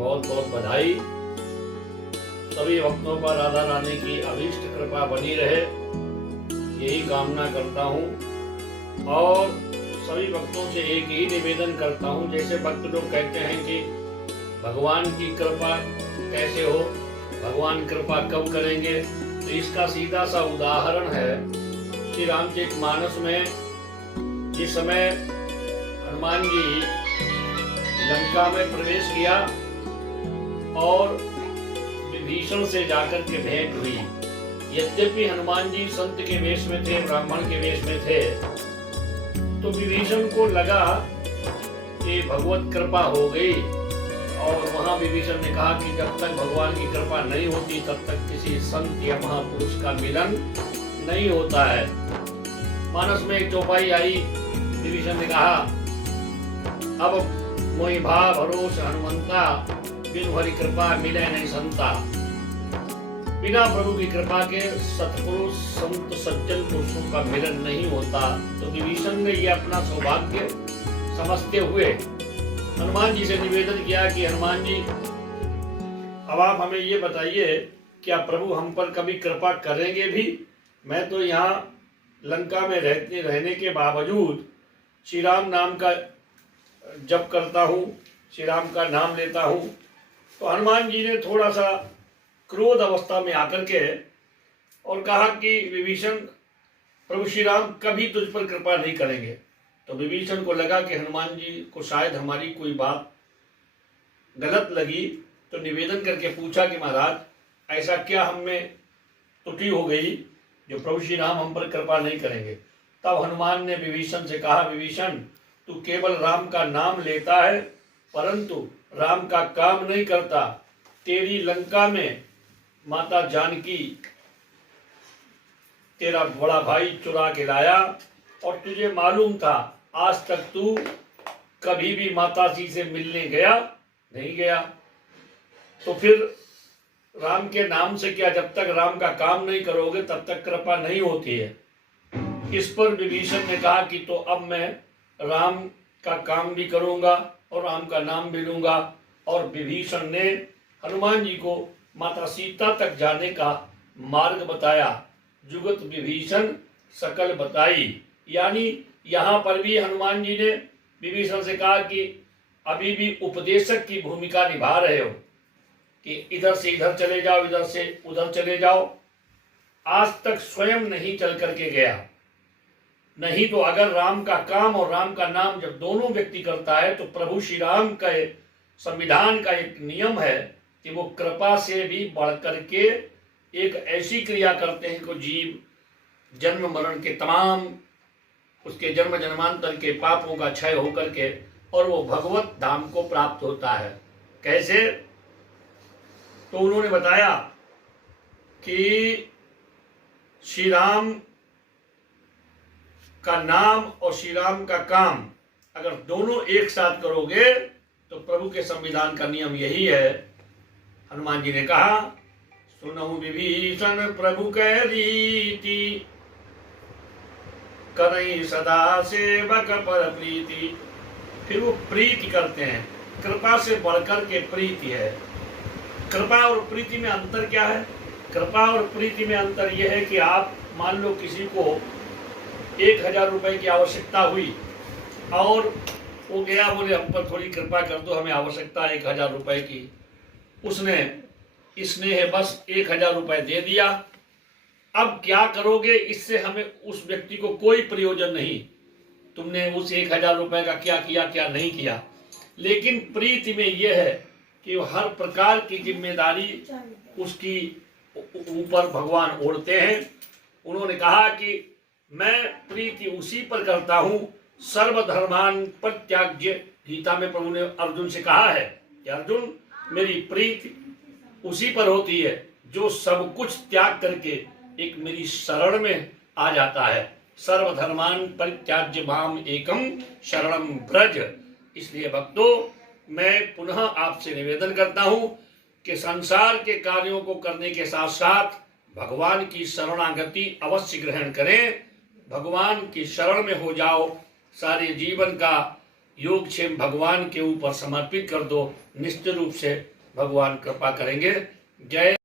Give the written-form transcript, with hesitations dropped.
बहुत बहुत बधाई। सभी भक्तों पर राधा रानी की अभीष्ट कृपा बनी रहे, यही कामना करता हूँ। और सभी भक्तों से एक ही निवेदन करता हूँ, जैसे भक्त लोग कहते हैं कि भगवान की कृपा कैसे हो, भगवान कृपा कब करेंगे, तो इसका सीधा सा उदाहरण है श्री रामचरितमानस में जिस समय हनुमान जी लंका में प्रवेश किया और विभीषण से जाकर के भेंट हुई। यद्यपि हनुमान जी संत के वेश में थे, ब्राह्मण के वेश में थे, तो विभीषण को लगा कि भगवत कृपा हो गई। और वहां विभीषण ने कहा कि जब तक भगवान की कृपा नहीं होती तब तक किसी संत या महापुरुष का मिलन नहीं होता है। मानस में एक चौपाई आई, विभीषण ने कहा, अब मोहि भाव भरोस हनुमंता, बिनु हरि कृपा मिले नहीं संता। बिना प्रभु की कृपा के सतपुरुष संत सज्जन पुरुषों का मिलन नहीं होता। तो विभीषण ने यह अपना सौभाग्य समझते हुए हनुमान जी से निवेदन किया कि हनुमान जी, अब आप हमें ये बताइए, क्या प्रभु हम पर कभी कृपा करेंगे भी? मैं तो यहाँ लंका में रहने के बावजूद श्री राम नाम का जप करता हूँ, श्री राम का नाम लेता हूँ। तो हनुमान जी ने थोड़ा सा क्रोध अवस्था में आकर के और कहा कि विभीषण, प्रभु श्री राम कभी तुझ पर कृपा नहीं करेंगे। तो विभीषण को लगा कि हनुमान जी को शायद हमारी कोई बात गलत लगी, तो निवेदन करके पूछा कि महाराज ऐसा क्या हम में त्रुटि हो गई जो प्रभु श्री राम हम पर कृपा नहीं करेंगे। तब हनुमान ने विभीषण से कहा, विभीषण तू केवल राम का नाम लेता है परंतु राम का काम नहीं करता। तेरी लंका में माता जानकी तेरा बड़ा भाई चुरा के लाया और तुझे मालूम था आज तक तू कभी भी माता जी से मिलने गया नहीं गया, तो फिर राम के नाम से क्या, जब तक राम का काम नहीं करोगे तब तक कृपा नहीं होती है। इस पर विभीषण ने कहा कि तो अब मैं राम का काम भी करूंगा और राम का नाम भी लूंगा। और विभीषण ने हनुमान जी को माता सीता तक जाने का मार्ग बताया। जुगत विभीषण सकल बताई, यानी यहाँ पर भी हनुमान जी ने विभीषण से कहा कि अभी भी उपदेशक की भूमिका निभा रहे हो कि इधर से इधर चले जाओ, इधर से उधर चले जाओ। आज तक स्वयं नहीं चल करके गया, नहीं तो अगर राम का काम और राम का नाम जब दोनों व्यक्ति करता है तो प्रभु श्री राम का संविधान का एक नियम है कि वो कृपा से भी बढ़ करके एक ऐसी क्रिया करते हैं कि जीव जन्म मरण के तमाम उसके जन्म जन्मांतर के पापों का क्षय होकर के और वो भगवत धाम को प्राप्त होता है। कैसे? तो उन्होंने बताया कि श्री राम का नाम और श्री राम का काम अगर दोनों एक साथ करोगे तो प्रभु के संविधान का नियम यही है। हनुमान जी ने कहा, सुनहु विभीषण प्रभु कह रीति, करई सदा सेवक पर प्रीति। फिर वो प्रीति करते हैं, कृपा से बढ़कर के प्रीति है। कृपा और प्रीति में अंतर क्या है? कृपा और प्रीति में अंतर यह है कि आप मान लो किसी को 1000 रुपए की आवश्यकता हुई और वो गया, बोले हम पर थोड़ी कृपा कर दो, हमें आवश्यकता है 1000 रुपए की। उसने स्नेह बस 1000 रुपए दे दिया। अब क्या करोगे? इससे हमें उस व्यक्ति को कोई प्रयोजन नहीं, तुमने उस 1000 रुपए का क्या किया क्या नहीं किया। लेकिन प्रीति में यह है कि हर प्रकार की जिम्मेदारी उसकी ऊपर भगवान ओढ़ते हैं। उन्होंने कहा कि मैं प्रीति उसी पर करता हूं सर्वधर्मान परित्याज्य। गीता में प्रभु ने अर्जुन से कहा है कि अर्जुन मेरी प्रीति उसी पर होती है जो सब कुछ त्याग करके एक मेरी शरण में आ जाता है। सर्वधर्मान परित्याज्य माम एकम शरणम ब्रज। इसलिए भक्तों, मैं पुनः आपसे निवेदन करता हूं कि संसार के कार्यों को करने के साथ साथ भगवान की शरणागति अवश्य ग्रहण करें। भगवान की शरण में हो जाओ, सारे जीवन का योगक्षेम भगवान के ऊपर समर्पित कर दो, निश्चित रूप से भगवान कृपा करेंगे। जय